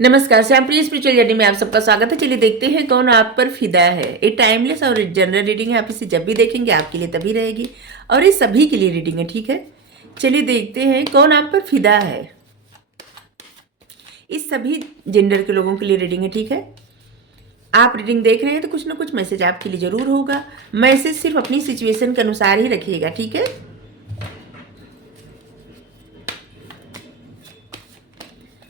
नमस्कार, श्यामप्रिय spiritual journey में आप सबका स्वागत है। चलिए देखते हैं कौन आप पर फिदा है। ये टाइमलेस और जनरल रीडिंग है। आप इसे जब भी देखेंगे आपके लिए तभी रहेगी और ये सभी के लिए रीडिंग है, ठीक है। चलिए देखते हैं कौन आप पर फिदा है। इस सभी जेंडर के लोगों के लिए रीडिंग है, ठीक है। आप रीडिंग देख रहे हैं तो कुछ ना कुछ मैसेज आपके लिए जरूर होगा। मैसेज सिर्फ अपनी सिचुएशन के अनुसार ही रखिएगा, ठीक है।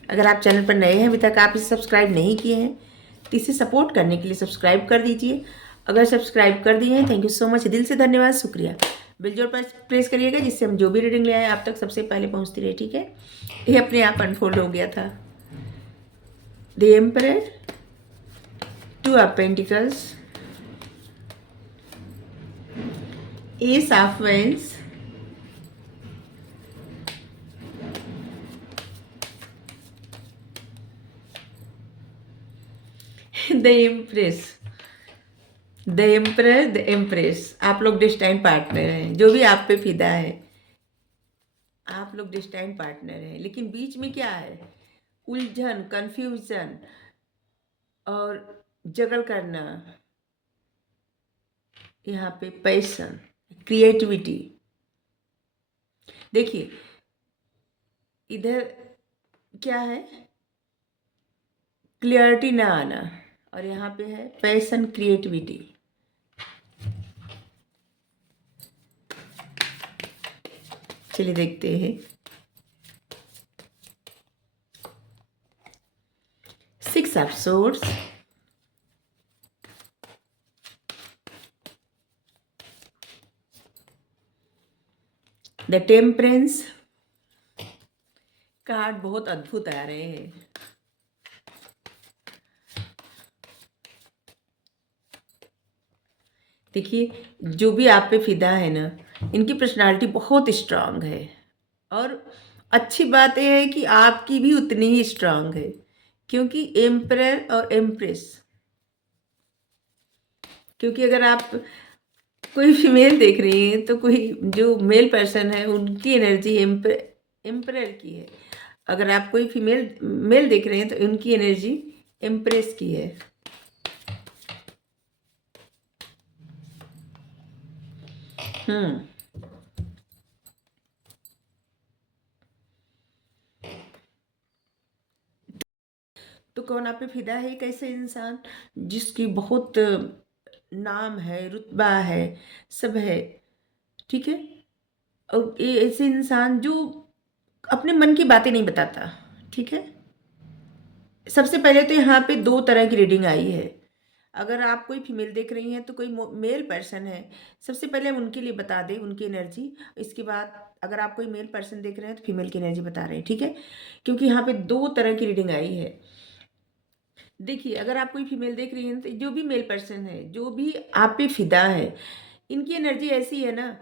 अगर आप चैनल पर नए हैं, अभी तक आप इसे सब्सक्राइब नहीं किए हैं तो इसे सपोर्ट करने के लिए सब्सक्राइब कर दीजिए। अगर सब्सक्राइब कर दिए हैं, थैंक यू सो मच, दिल से धन्यवाद, शुक्रिया। बेल जोड़ पर प्रेस करिएगा जिससे हम जो भी रीडिंग ले आए आप तक सबसे पहले पहुंचती रहे, ठीक है। ये अपने आप अनफोल्ड हो गया था। The emperor, two of pentacles, ace of wands, the empress, the emperor, the empress. आप लोग डिस्टाइन पार्टनर हैं। जो भी आप पे फिदा है, आप लोग डिस्टाइन पार्टनर हैं। लेकिन बीच में क्या है? उलझन, कंफ्यूजन और जगल करना। यहाँ पे पैशन, क्रिएटिविटी। देखिए इधर क्या है? क्लियरिटी ना आना, और यहाँ पे है पैशन, क्रिएटिविटी। चलिए देखते हैं। 6 of swords, the temperance. Card बहुत अद्भुत आ रहे हैं। देखिए जो भी आप पे फिदा है ना, इनकी पर्सनालिटी बहुत स्ट्रांग है। और अच्छी बात यह है कि आपकी भी उतनी ही स्ट्रांग है, क्योंकि एम्परर और एम्प्रेस। क्योंकि अगर आप कोई फीमेल देख रही हैं तो कोई जो मेल पर्सन है उनकी एनर्जी एम्परर की है। अगर आप कोई फीमेल मेल देख रहे हैं तो उनकी एनर्जी एम्प्रेस की है। हम्म तो कौन आप पे फिदा है? एक ऐसे इंसान जिसकी बहुत नाम है, रुतबा है, सब है, ठीक है। और ये ऐसे इंसान जो अपने मन की बातें नहीं बताता, ठीक है। सबसे पहले तो यहाँ पे दो तरह की रीडिंग आई है। अगर आप कोई फीमेल देख रही हैं तो कोई मेल पर्सन है, सबसे पहले हम उनके लिए बता दें उनकी एनर्जी। इसके बाद अगर आप कोई मेल पर्सन देख रहे हैं तो फीमेल की एनर्जी बता रहे हैं, ठीक है। क्योंकि यहाँ पे दो तरह की रीडिंग आई है। देखिए अगर आप कोई फीमेल देख रही हैं तो जो भी मेल पर्सन है, जो भी आप पे फिदा है, इनकी एनर्जी ऐसी है ना।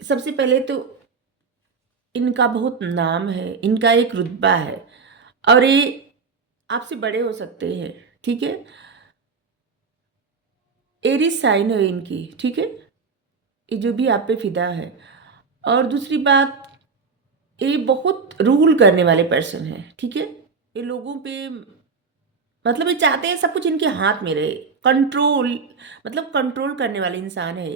सबसे पहले तो इनका बहुत नाम है, इनका एक रुतबा है, और ये आपसे बड़े हो सकते हैं, ठीक है। एरीज साइन है इनकी, ठीक है। ये जो भी आप पे फिदा है। और दूसरी बात, ये बहुत रूल करने वाले पर्सन है, ठीक है। ये लोगों पे मतलब ये चाहते हैं सब कुछ इनके हाथ में रहे। कंट्रोल, मतलब कंट्रोल करने वाले इंसान है।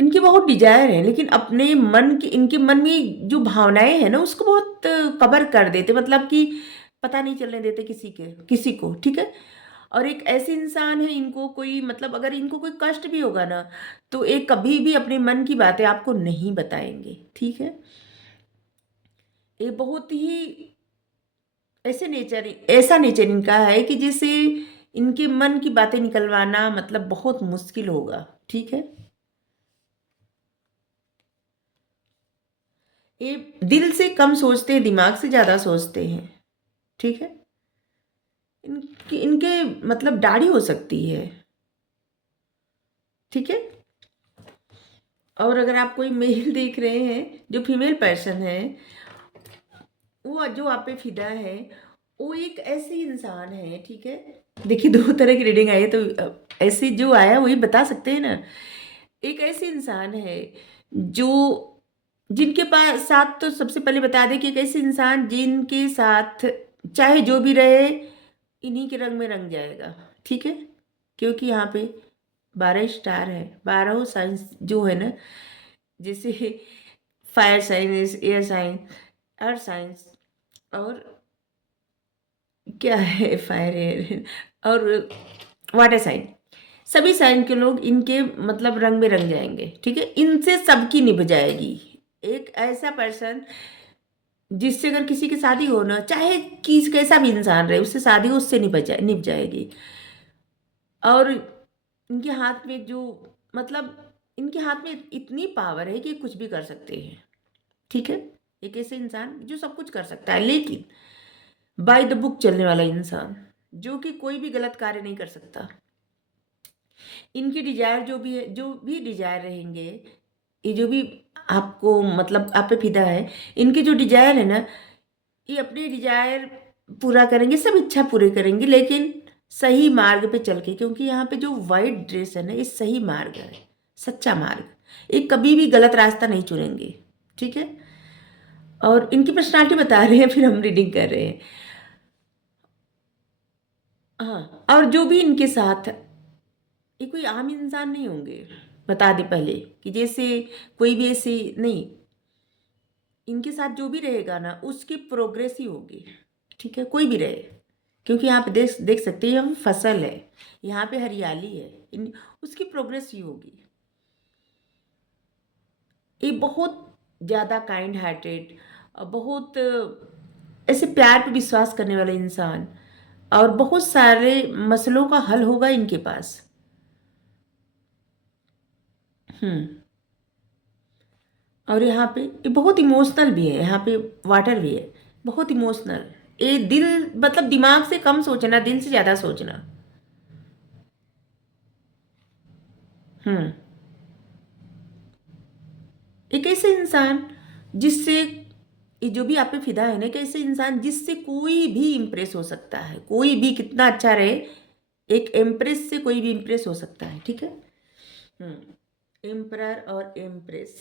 इनकी बहुत डिजायर है, लेकिन अपने मन की, इनके मन में जो भावनाएं हैं ना उसको बहुत कवर कर देते, मतलब कि पता नहीं चलने देते किसी को, ठीक है। और एक ऐसे इंसान है, इनको कोई मतलब अगर इनको कोई कष्ट भी होगा ना तो एक कभी भी अपने मन की बातें आपको नहीं बताएंगे, ठीक है। ये बहुत ही ऐसा नेचर इनका है कि जिससे इनके मन की बातें निकलवाना मतलब बहुत मुश्किल होगा, ठीक है। ये दिल से कम सोचते हैं, दिमाग से ज़्यादा सोचते हैं, ठीक है। इनके मतलब दाढ़ी हो सकती है, ठीक है। और अगर आप कोई मेल देख रहे हैं, जो फीमेल पर्सन है, वो जो आप पे फिदा है, वो एक ऐसे इंसान है, ठीक है। देखिए दो तरह की रीडिंग आई है तो ऐसे जो आया वही बता सकते हैं ना। एक ऐसे इंसान है जो जिनके पास साथ, तो सबसे पहले बता दें कि एक ऐसे इंसान जिनके साथ चाहे जो भी रहे इन्हीं के रंग में रंग जाएगा, ठीक है। क्योंकि यहाँ पे 12 स्टार है, 12 साइंस जो है ना, जैसे fire science, air science, earth science, और क्या है, फायर एयर और वाटर साइन, सभी साइन के लोग इनके मतलब रंग में रंग जाएंगे, ठीक है। इनसे सबकी निभ जाएगी। एक ऐसा पर्सन जिससे अगर किसी की शादी हो ना, चाहे किस कैसा भी इंसान रहे, उससे शादी उससे निभ जाएगी। और इनके हाथ में जो मतलब इनके हाथ में इतनी पावर है कि कुछ भी कर सकते हैं, ठीक है। एक ऐसे इंसान जो सब कुछ कर सकता है, लेकिन बाय द बुक चलने वाला इंसान, जो कि कोई भी गलत कार्य नहीं कर सकता। इनकी डिजायर जो भी है, जो भी डिजायर रहेंगे, ये जो भी आपको मतलब आप पे फिदा है, इनके जो डिजायर है ना, ये अपने डिजायर पूरा करेंगे, सब इच्छा पूरे करेंगे, लेकिन सही मार्ग पे चल के। क्योंकि यहाँ पे जो वाइट ड्रेस है ना, ये सही मार्ग है, सच्चा मार्ग। ये कभी भी गलत रास्ता नहीं चुनेंगे, ठीक है। और इनकी पर्सनालिटी बता रहे हैं, फिर हम रीडिंग कर रहे हैं। हाँ, और जो भी इनके साथ, ये कोई आम इंसान नहीं होंगे, बता दे पहले कि जैसे कोई भी ऐसे नहीं। इनके साथ जो भी रहेगा ना, उसकी प्रोग्रेस ही होगी, ठीक है, कोई भी रहे। क्योंकि यहाँ पे देख देख सकते हैं, यहाँ पे फसल है, यहाँ पे हरियाली है, उसकी प्रोग्रेस ही होगी। ये बहुत ज़्यादा काइंड हार्टेड और बहुत ऐसे प्यार पे विश्वास करने वाला इंसान, और बहुत सारे मसलों का हल होगा इनके पास। हम्म। और यहाँ पे ये बहुत इमोशनल भी है, यहाँ पे वाटर भी है, बहुत इमोशनल। ये दिल मतलब दिमाग से कम सोचना, दिल से ज़्यादा सोचना। हम्म। एक ऐसे इंसान जिससे, ये जो भी आप पे फिदा है ना, एक ऐसे इंसान जिससे कोई भी इम्प्रेस हो सकता है, कोई भी कितना अच्छा रहे, एक एम्प्रेस से कोई भी इम्प्रेस हो सकता है, ठीक है। एम्परर और एम्प्रेस।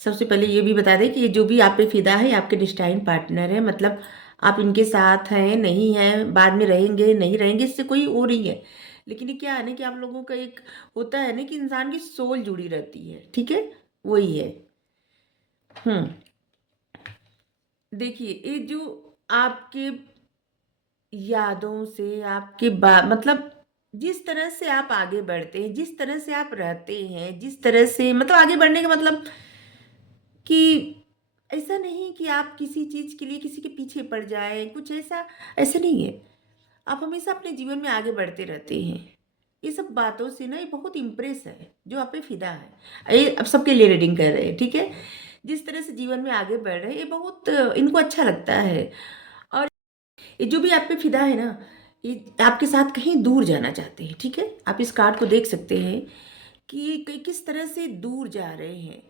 सबसे पहले ये भी बता दें कि ये जो भी आप पे फिदा है, ये आपके डिस्टाइन पार्टनर है। मतलब आप इनके साथ हैं, नहीं हैं, बाद में रहेंगे नहीं रहेंगे, इससे कोई वो नहीं है। लेकिन ये क्या है ना कि आप लोगों का एक होता है ना कि इंसान की सोल जुड़ी रहती है, ठीक है, वही है। हम्म। देखिए, ये जो आपके यादों से, आपके मतलब जिस तरह से आप आगे बढ़ते हैं, जिस तरह से आप रहते हैं, जिस तरह से मतलब आगे बढ़ने का मतलब कि ऐसा नहीं कि आप किसी चीज़ के लिए किसी के पीछे पड़ जाएं, कुछ ऐसा ऐसा नहीं है। आप हमेशा अपने जीवन में आगे बढ़ते रहते हैं। ये सब बातों से ना ये बहुत इम्प्रेस है, जो आप पे फिदा है। ये अब सबके लिए रीडिंग कर रहे हैं, ठीक है। जिस तरह से जीवन में आगे बढ़ रहे हैं, ये बहुत इनको अच्छा लगता है। और ये जो भी आप पे फिदा है ना, ये आपके साथ कहीं दूर जाना चाहते हैं, ठीक है। आप इस कार्ड को देख सकते हैं कि ये किस तरह से दूर जा रहे हैं,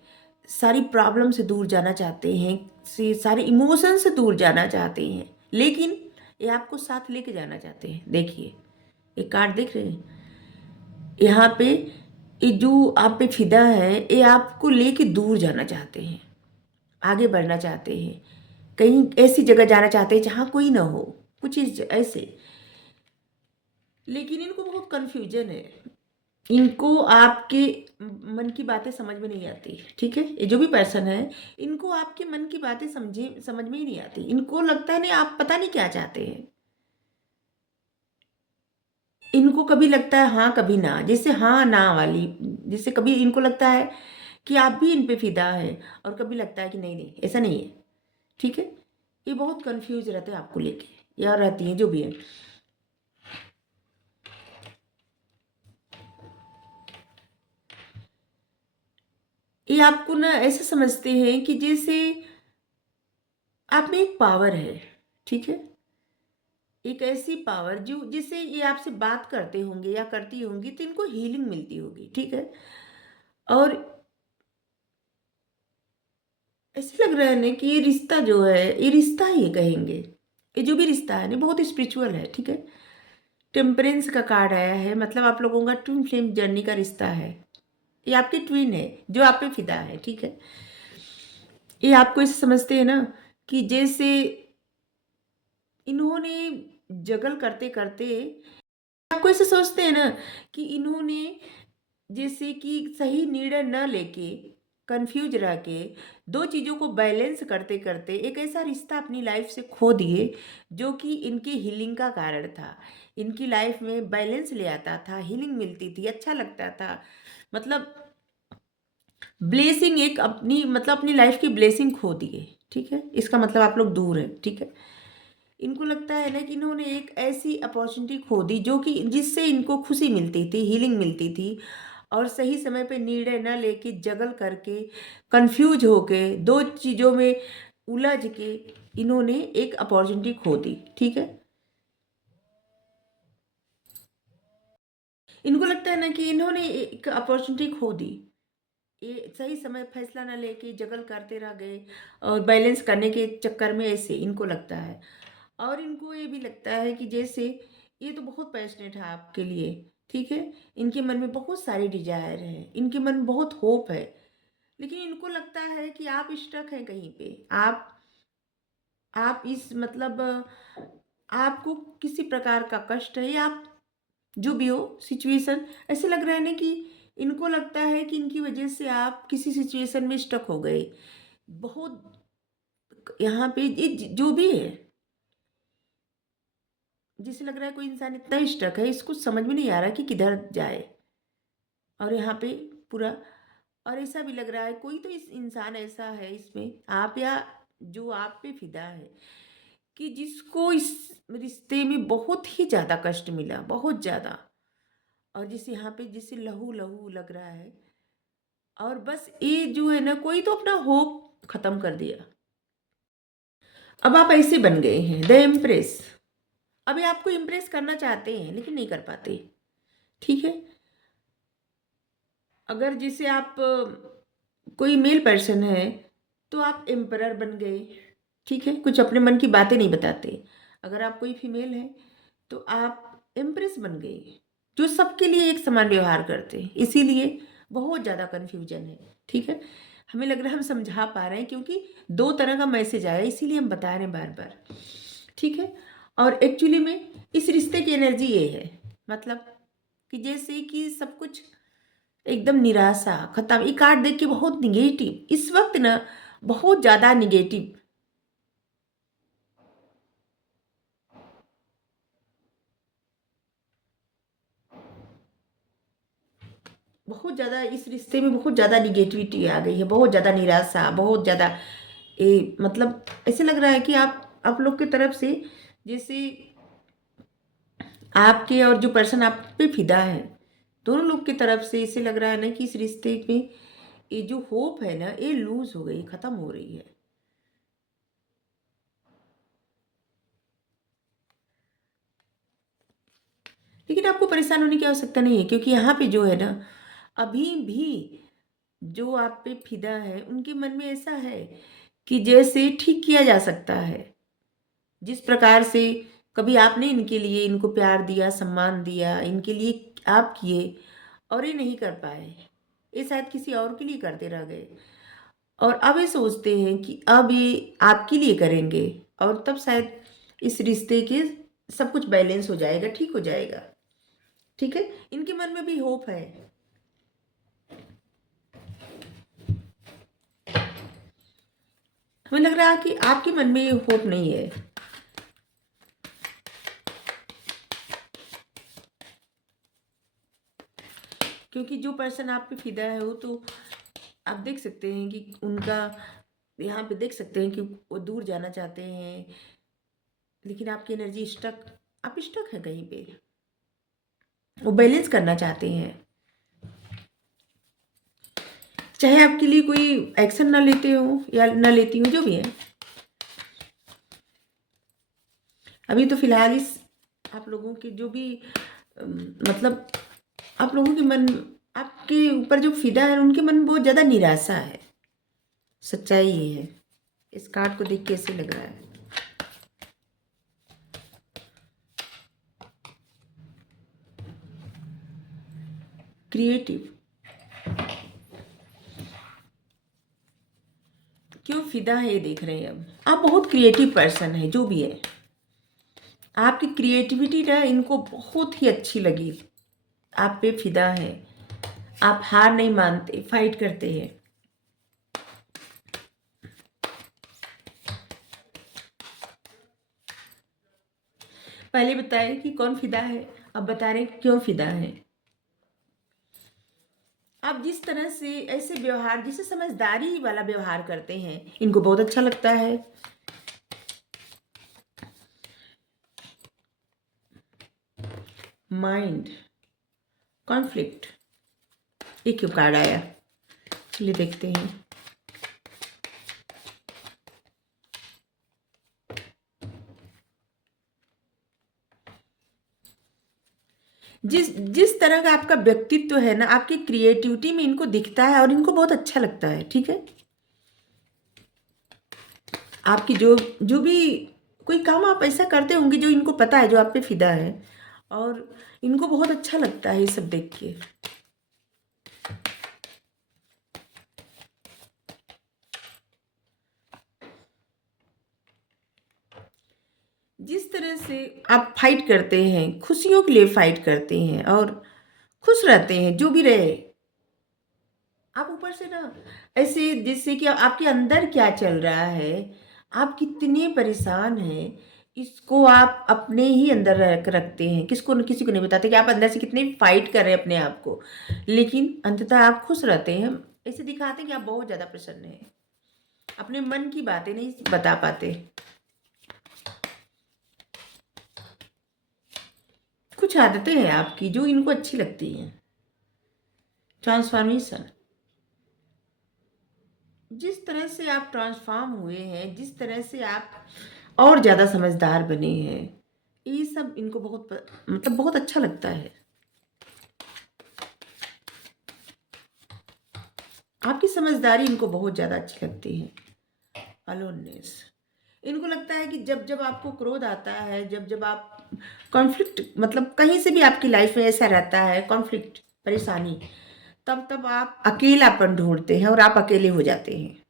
सारी प्रॉब्लम से दूर जाना चाहते हैं, से सारे इमोशन से दूर जाना चाहते हैं, लेकिन ये आपको साथ लेके जाना चाहते हैं। देखिए, ये कार्ड देख रहे हैं यहाँ पे, ये जो आप पे फिदा है, ये आपको लेके दूर जाना चाहते हैं, आगे बढ़ना चाहते हैं, कहीं ऐसी जगह जाना चाहते हैं जहाँ कोई ना हो, कुछ इस ऐसे। लेकिन इनको बहुत कन्फ्यूजन है, इनको आपके मन की बातें समझ में नहीं आती, ठीक है। ये जो भी पर्सन है, इनको आपके मन की बातें समझ में ही नहीं आती। इनको लगता है नहीं, आप पता नहीं क्या चाहते हैं। इनको कभी लगता है हाँ, कभी ना, जैसे हाँ ना वाली। जैसे कभी इनको लगता है कि आप भी इन पे फिदा है, और कभी लगता है कि नहीं नहीं ऐसा नहीं है, ठीक है। ये बहुत कंफ्यूज रहते हैं आपको लेके, या रहती हैं, जो भी है। ये आपको ना ऐसे समझते हैं कि जैसे आप में एक पावर है, ठीक है। एक ऐसी पावर जो जिससे ये आपसे बात करते होंगे या करती होंगी, तो इनको हीलिंग मिलती होगी, ठीक है। और ऐसे लग रहा है ना कि ये रिश्ता जो है, ये रिश्ता ही कहेंगे। ये जो भी रिश्ता है ना, बहुत स्पिरिचुअल है, ठीक है। टेम्परेंस का कार्ड आया है, मतलब आप लोगों का ट्विन फ्लेम जर्नी का रिश्ता है। ये आपके ट्विन है, जो आप पे फिदा है, ठीक है। ये आपको ऐसे समझते हैं ना कि जैसे इन्होंने जगल करते करते, आपको ऐसे सोचते हैं ना कि इन्होंने जैसे कि सही निर्णय न लेके, कंफ्यूज रह के, दो चीज़ों को बैलेंस करते करते एक ऐसा रिश्ता अपनी लाइफ से खो दिए जो कि इनकी हीलिंग का कारण था। इनकी लाइफ में बैलेंस ले आता था, हीलिंग मिलती थी, अच्छा लगता था। मतलब ब्लेसिंग, एक अपनी मतलब अपनी लाइफ की ब्लेसिंग खो दिए। ठीक है, इसका मतलब आप लोग दूर हैं। ठीक है, इनको लगता है ना कि इन्होंने एक ऐसी अपॉर्चुनिटी खो दी जो कि जिससे इनको खुशी मिलती थी, हीलिंग मिलती थी, और सही समय पे निर्णय न लेके, जगल करके, कंफ्यूज होके, दो चीज़ों में उलझ के इन्होंने एक अपॉर्चुनिटी खो दी। ठीक है, इनको लगता है ना कि इन्होंने एक अपॉर्चुनिटी खो दी, ये सही समय फैसला ना लेके जगल करते रह गए और बैलेंस करने के चक्कर में, ऐसे इनको लगता है। और इनको ये भी लगता है कि जैसे ये तो बहुत पैशनेट है आपके लिए। ठीक है, इनके मन में बहुत सारी डिजायर है, इनके मन में बहुत होप है, लेकिन इनको लगता है कि आप स्टक हैं कहीं पे। आप इस मतलब आपको किसी प्रकार का कष्ट है, या आप जो भी हो सिचुएशन, ऐसे लग रहा है ना कि इनको लगता है कि इनकी वजह से आप किसी सिचुएशन में स्टक हो गए। बहुत यहाँ पे ये जो भी है, जिसे लग रहा है कोई इंसान इतना स्टक है, इसको समझ में नहीं आ रहा कि किधर जाए। और यहाँ पे पूरा, और ऐसा भी लग रहा है कोई तो इस इंसान ऐसा है इसमें, आप या जो आप पे फिदा है, कि जिसको इस रिश्ते में बहुत ही ज़्यादा कष्ट मिला, बहुत ज़्यादा, और जिस यहाँ पे जिसे लहू लहू लग रहा है, और बस ये जो है ना, कोई तो अपना होप खत्म कर दिया। अब आप ऐसे बन गए हैं द इम्प्रेस। अभी आपको इम्प्रेस करना चाहते हैं लेकिन नहीं कर पाते। ठीक है, अगर जैसे आप कोई मेल पर्सन है तो आप एम्परर बन गए। ठीक है, कुछ अपने मन की बातें नहीं बताते। अगर आप कोई फीमेल है तो आप एम्प्रेस बन गए, जो सबके लिए एक समान व्यवहार करते हैं। इसीलिए बहुत ज़्यादा कन्फ्यूजन है। ठीक है, हमें लग रहा है हम समझा पा रहे हैं, क्योंकि दो तरह का मैसेज आया, इसीलिए हम बता रहे हैं बार बार। ठीक है, और एक्चुअली में इस रिश्ते की एनर्जी ये है, मतलब कि जैसे कि सब कुछ एकदम निराशा, खत्म। ये कार्ड देख के बहुत निगेटिव इस वक्त ना, बहुत ज़्यादा निगेटिव, बहुत ज़्यादा इस रिश्ते में बहुत ज़्यादा निगेटिविटी आ गई है, बहुत ज़्यादा निराशा, बहुत ज़्यादा ये मतलब ऐसे लग रहा है कि आप लोग की तरफ से, जैसे आपके और जो पर्सन आप पे फिदा है, दोनों लोग की तरफ से ऐसे लग रहा है ना कि इस रिश्ते में ये जो होप है ना, ये लूज हो गई, खत्म हो रही है। लेकिन आपको परेशान होने की आवश्यकता नहीं है, क्योंकि यहाँ पे जो है ना, अभी भी जो आप पे फिदा है उनके मन में ऐसा है कि जैसे ठीक किया जा सकता है। जिस प्रकार से कभी आपने इनके लिए, इनको प्यार दिया, सम्मान दिया, इनके लिए आप किए, और ये नहीं कर पाए, ये शायद किसी और के लिए करते रह गए, और अब ये सोचते हैं कि अब ये आपके लिए करेंगे, और तब शायद इस रिश्ते के सब कुछ बैलेंस हो जाएगा, ठीक हो जाएगा। ठीक है, इनके मन में भी होप है। हमें लग रहा है कि आपके मन में ये होप नहीं है, क्योंकि जो पर्सन आप पे फिदा है वो तो आप देख सकते हैं कि उनका, यहाँ पे देख सकते हैं कि वो दूर जाना चाहते हैं, लेकिन आपकी एनर्जी स्टक, आप स्टक हैं कहीं पे, वो बैलेंस करना चाहते हैं। चाहे आपके लिए कोई एक्शन ना लेते हो या ना लेती हो, जो भी है, अभी तो फिलहाल इस आप लोगों के जो भी मतलब आप लोगों के मन, आपके ऊपर जो फिदा है उनके मन में बहुत ज़्यादा निराशा है। सच्चाई ये है, इस कार्ड को देख के ऐसे लग रहा है। क्रिएटिव, क्यों फिदा है ये देख रहे हैं। अब आप बहुत क्रिएटिव पर्सन है, जो भी है, आपकी क्रिएटिविटी ना इनको बहुत ही अच्छी लगी। आप पे फिदा है, आप हार नहीं मानते, फाइट करते हैं। पहले बताए कि कौन फिदा है, अब बता रहे हैं क्यों फिदा है। आप जिस तरह से ऐसे व्यवहार, जिसे समझदारी वाला व्यवहार करते हैं, इनको बहुत अच्छा लगता है। माइंड, कॉन्फ्लिक्ट, एक क्यों कार्ड आया, चलिए देखते हैं। जिस जिस तरह का आपका व्यक्तित्व है ना, आपकी क्रिएटिविटी में इनको दिखता है और इनको बहुत अच्छा लगता है। ठीक है, आपकी जो जो भी कोई काम आप ऐसा करते होंगे जो इनको पता है, जो आप पे फिदा है, और इनको बहुत अच्छा लगता है ये सब देख के। जिस तरह से आप फाइट करते हैं, खुशियों के लिए फाइट करते हैं और खुश रहते हैं, जो भी रहे। आप ऊपर से ना ऐसे, जिससे कि आपके अंदर क्या चल रहा है, आप कितने परेशान हैं, इसको आप अपने ही अंदर रखते हैं, किसी को नहीं बताते कि आप अंदर से कितने फाइट कर रहे हैं अपने आप को, लेकिन अंततः आप खुश रहते हैं। ऐसे दिखाते हैं कि आप बहुत ज़्यादा प्रसन्न हैं, अपने मन की बातें नहीं बता पाते। कुछ आदतें हैं आपकी जो इनको अच्छी लगती हैं। ट्रांसफॉर्मेशन, जिस तरह से आप ट्रांसफॉर्म हुए हैं, जिस तरह से आप और ज़्यादा समझदार बने हैं, ये सब इनको मतलब बहुत अच्छा लगता है। आपकी समझदारी इनको बहुत ज़्यादा अच्छी लगती है। अलोननेस, इनको लगता है कि जब जब आपको क्रोध आता है, जब जब आप कॉन्फ्लिक्ट, मतलब कहीं से भी आपकी लाइफ में ऐसा रहता है कॉन्फ्लिक्ट, परेशानी, तब तब आप अकेलापन ढूंढते हैं और आप अकेले हो जाते हैं।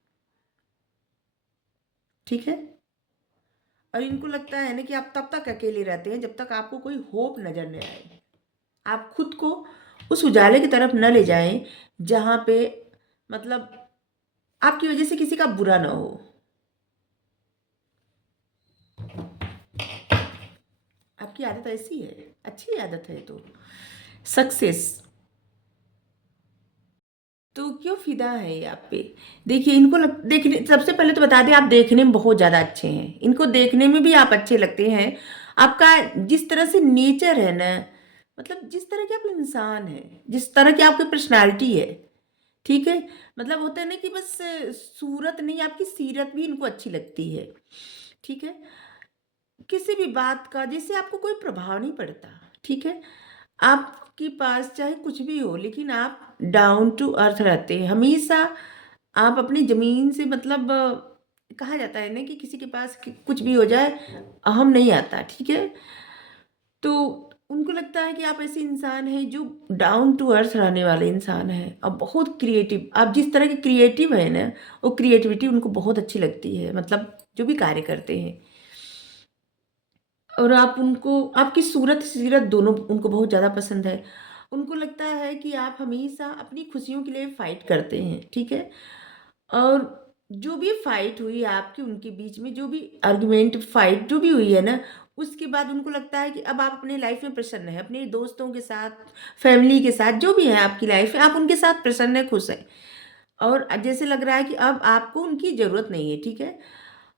ठीक है, और इनको लगता है ना कि आप तब तक अकेले रहते हैं जब तक आपको कोई होप नजर न आए, आप खुद को उस उजाले की तरफ न ले जाएं जहां पे मतलब आपकी वजह से किसी का बुरा ना हो। आपकी आदत ऐसी है, अच्छी आदत है। तो सक्सेस, तो क्यों फिदा है ये आप पे। देखिए, देखने, सबसे पहले तो बता दें, आप देखने में बहुत ज़्यादा अच्छे हैं, इनको देखने में भी आप अच्छे लगते हैं। आपका जिस तरह से नेचर है ना, मतलब जिस तरह के आप इंसान हैं, जिस तरह की आपकी पर्सनालिटी है, ठीक है, मतलब होता है ना कि बस सूरत नहीं, आपकी सीरत भी इनको अच्छी लगती है। ठीक है, किसी भी बात का जैसे आपको कोई प्रभाव नहीं पड़ता। ठीक है, आपके पास चाहे कुछ भी हो, लेकिन आप डाउन टू अर्थ रहते हैं हमेशा। आप अपनी ज़मीन से, मतलब कहा जाता है ना कि किसी के पास कुछ भी हो जाए, अहम नहीं आता। ठीक है, तो उनको लगता है कि आप ऐसे इंसान हैं जो डाउन टू अर्थ रहने वाले इंसान हैं और बहुत क्रिएटिव। आप जिस तरह के क्रिएटिव हैं ना, वो क्रिएटिविटी उनको बहुत अच्छी लगती है, मतलब जो भी कार्य करते हैं। और आप उनको, आपकी सूरत सीरत दोनों उनको बहुत ज़्यादा पसंद है। उनको लगता है कि आप हमेशा अपनी खुशियों के लिए फाइट करते हैं। ठीक है, और जो भी फाइट हुई आपकी उनके बीच में, जो भी आर्गुमेंट, फाइट जो भी हुई है ना, उसके बाद उनको लगता है कि अब आप अपने लाइफ में प्रसन्न हैं, अपने दोस्तों के साथ, फैमिली के साथ, जो भी है आपकी लाइफ में, आप उनके साथ प्रसन्न है, खुश हैं। और जैसे लग रहा है कि अब आपको उनकी ज़रूरत नहीं है। ठीक है,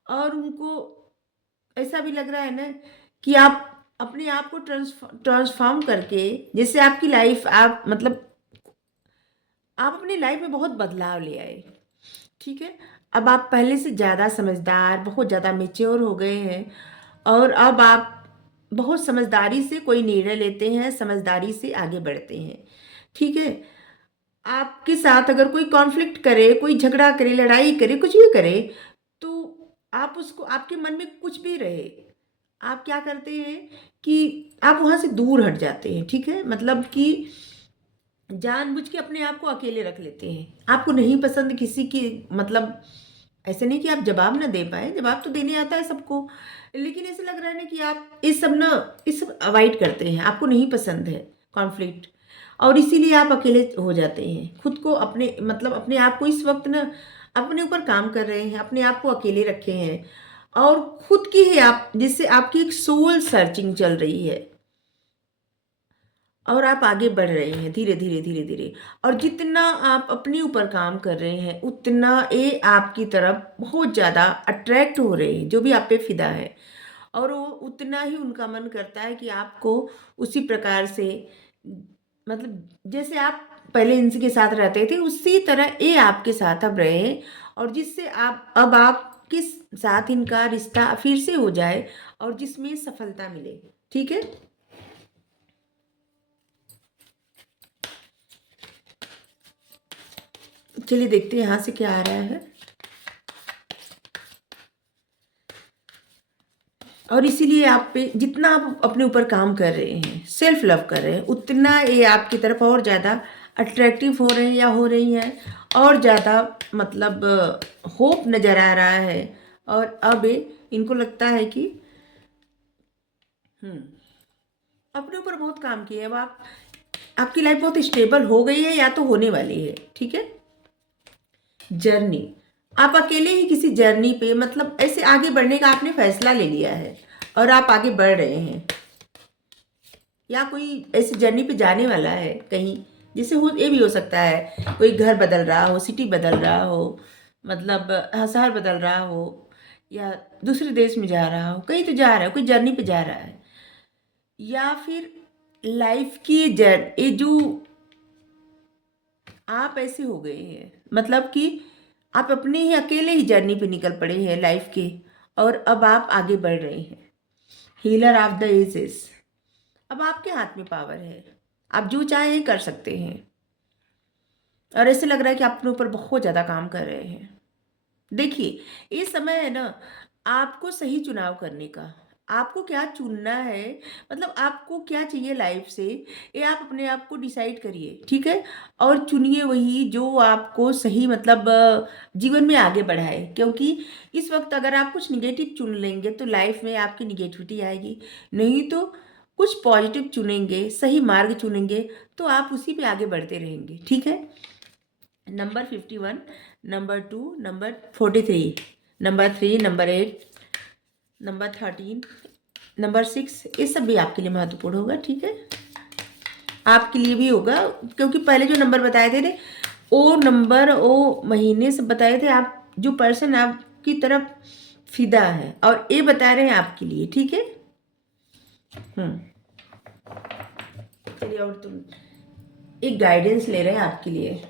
और उनको ऐसा भी लग रहा है ना कि आप अपने आप को ट्रांसफॉर्म करके, जैसे आपकी लाइफ, आप मतलब आप अपनी लाइफ में बहुत बदलाव ले आए। ठीक है, अब आप पहले से ज़्यादा समझदार, बहुत ज़्यादा मेच्योर हो गए हैं, और अब आप बहुत समझदारी से कोई निर्णय लेते हैं, समझदारी से आगे बढ़ते हैं। ठीक है, आपके साथ अगर कोई कॉन्फ्लिक्ट करे, कोई झगड़ा करे, लड़ाई करे, कुछ भी करे, तो आप उसको, आपके मन में कुछ भी रहे, आप क्या करते हैं कि आप वहाँ से दूर हट जाते हैं। ठीक है, मतलब कि जानबूझ के अपने आप को अकेले रख लेते हैं। आपको नहीं पसंद किसी की, मतलब ऐसे नहीं कि आप जवाब ना दे पाए, जवाब तो देने आता है सबको, लेकिन ऐसा लग रहा है ना कि आप इस सब अवॉइड करते हैं, आपको नहीं पसंद है कॉन्फ्लिक्ट, और इसीलिए आप अकेले हो जाते हैं। खुद को अपने मतलब अपने आप को इस वक्त ना अपने ऊपर काम कर रहे हैं, अपने आप को अकेले रखे हैं, और खुद की है आप, जिससे आपकी एक सोल सर्चिंग चल रही है, और आप आगे बढ़ रहे हैं धीरे धीरे धीरे धीरे। और जितना आप अपने ऊपर काम कर रहे हैं उतना ये आपकी तरफ बहुत ज़्यादा अट्रैक्ट हो रहे हैं, जो भी आप पे फिदा है, और वो उतना ही उनका मन करता है कि आपको उसी प्रकार से, मतलब जैसे आप पहले इनके साथ रहते थे उसी तरह ये आपके साथ अब रहे, और जिससे आपके साथ इनका रिश्ता फिर से हो जाए और जिसमें सफलता मिले। ठीक है, चलिए देखते हैं यहाँ से क्या आ रहा है। और इसीलिए आप पे जितना आप अपने ऊपर काम कर रहे हैं, सेल्फ लव कर रहे हैं, उतना ये आपकी तरफ और ज़्यादा अट्रैक्टिव हो रहे हैं या हो रही हैं, और ज़्यादा मतलब होप नज़र आ रहा है। और अब इनको लगता है कि अपने ऊपर बहुत काम किया है, अब आपकी लाइफ बहुत स्टेबल हो गई है या तो होने वाली है। ठीक है, जर्नी, आप अकेले ही किसी जर्नी पे, मतलब ऐसे आगे बढ़ने का आपने फैसला ले लिया है और आप आगे बढ़ रहे हैं, या कोई ऐसी जर्नी पे जाने वाला है कहीं, जैसे हो ये भी हो सकता है कोई घर बदल रहा हो, सिटी बदल रहा हो, मतलब शहर बदल रहा हो, या दूसरे देश में जा रहा हो, कहीं तो जा रहा है, कोई जर्नी पे जा रहा है, या फिर लाइफ की ये जो आप ऐसे हो गए हैं, मतलब कि आप अपने ही अकेले ही जर्नी पे निकल पड़े हैं लाइफ के, और अब आप आगे बढ़ रहे हैं। हीलर ऑफ द एजेस, अब आपके हाथ में पावर है, आप जो चाहे कर सकते हैं, और ऐसे लग रहा है कि आप अपने ऊपर बहुत ज़्यादा काम कर रहे हैं। देखिए, ये समय है ना आपको सही चुनाव करने का, आपको क्या चुनना है, मतलब आपको क्या चाहिए लाइफ से, ये आप अपने आप को डिसाइड करिए। ठीक है, और चुनिए वही जो आपको सही, मतलब जीवन में आगे बढ़ाए, क्योंकि इस वक्त अगर आप कुछ निगेटिव चुन लेंगे तो लाइफ में आपकी निगेटिविटी आएगी, नहीं तो कुछ पॉजिटिव चुनेंगे, सही मार्ग चुनेंगे, तो आप उसी पे आगे बढ़ते रहेंगे। ठीक है, number 51, number 2, number 43, number 3, number 8, number 13, number 6, ये सब भी आपके लिए महत्वपूर्ण होगा। ठीक है, आपके लिए भी होगा, क्योंकि पहले जो नंबर बताए थे वो नंबर, वो महीने सब बताए थे, आप जो पर्सन आपकी तरफ फिदा है, और ये बता रहे हैं आपके लिए। ठीक है, चलिए, और तुम एक गाइडेंस ले रहे हैं आपके लिए।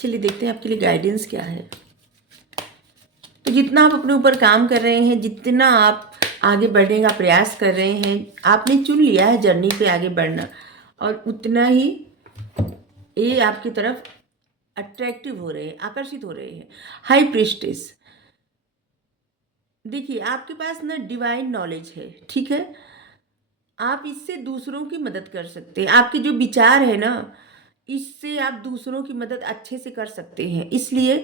चलिए देखते हैं आपके लिए गाइडेंस क्या है। तो जितना आप अपने ऊपर काम कर रहे हैं, जितना आप आगे बढ़ने का प्रयास कर रहे हैं, आपने चुन लिया है जर्नी पे आगे बढ़ना, और उतना ही ये आपकी तरफ अट्रैक्टिव हो रहे हैं, आकर्षित हो रहे हैं। हाई प्रीस्टेस, देखिए आपके पास ना डिवाइन नॉलेज है। ठीक है, आप इससे दूसरों की मदद कर सकते हैं, आपके जो विचार है ना, इससे आप दूसरों की मदद अच्छे से कर सकते हैं, इसलिए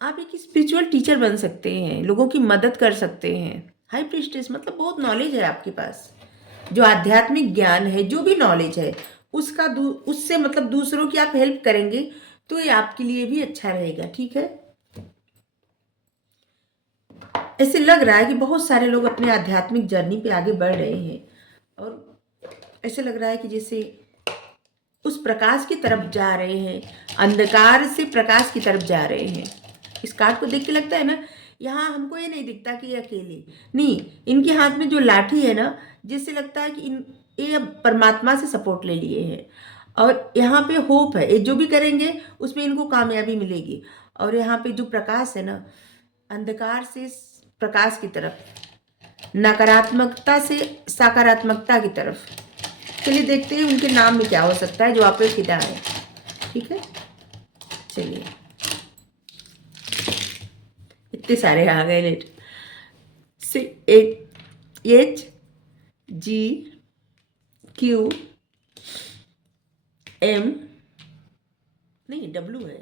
आप एक स्पिरिचुअल टीचर बन सकते हैं, लोगों की मदद कर सकते हैं। हाई प्रीस्टेस मतलब बहुत नॉलेज है आपके पास, जो आध्यात्मिक ज्ञान है, जो भी नॉलेज है उससे मतलब दूसरों की आप हेल्प करेंगे तो ये आपके लिए भी अच्छा रहेगा। ठीक है, ऐसे लग रहा है कि बहुत सारे लोग अपने आध्यात्मिक जर्नी पे आगे बढ़ रहे हैं, और ऐसे लग रहा है कि जैसे उस प्रकाश की तरफ जा रहे हैं, अंधकार से प्रकाश की तरफ जा रहे हैं। इस कार्ड को देख के लगता है ना, यहाँ हमको ये नहीं दिखता कि ये अकेले नहीं, इनके हाथ में जो लाठी है ना, जिससे लगता है कि ये अब परमात्मा से सपोर्ट ले लिए हैं, और यहाँ पे होप है, ये जो भी करेंगे उसमें इनको कामयाबी मिलेगी। और यहाँ पे जो प्रकाश है ना, अंधकार से प्रकाश की तरफ, नकारात्मकता से सकारात्मकता की तरफ। चलिए देखते हैं उनके नाम में क्या हो सकता है जो आप पे फिदा है। ठीक है, कितने सारे आ गए letter. C H G Q M, नहीं डब्लू है,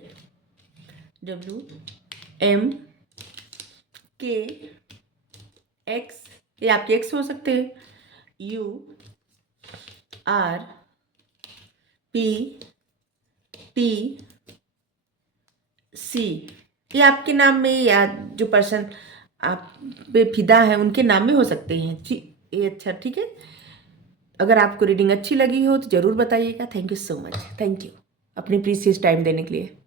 डब्लू एम के एक्स, ये आपके एक्स हो सकते हैं, U R P T C, ये आपके नाम में या जो पर्सन आप पे फिदा है उनके नाम में हो सकते हैं। ये अच्छा, ठीक है। अगर आपको रीडिंग अच्छी लगी हो तो ज़रूर बताइएगा। Thank you so much, thank you अपनी प्रीशियस टाइम देने के लिए।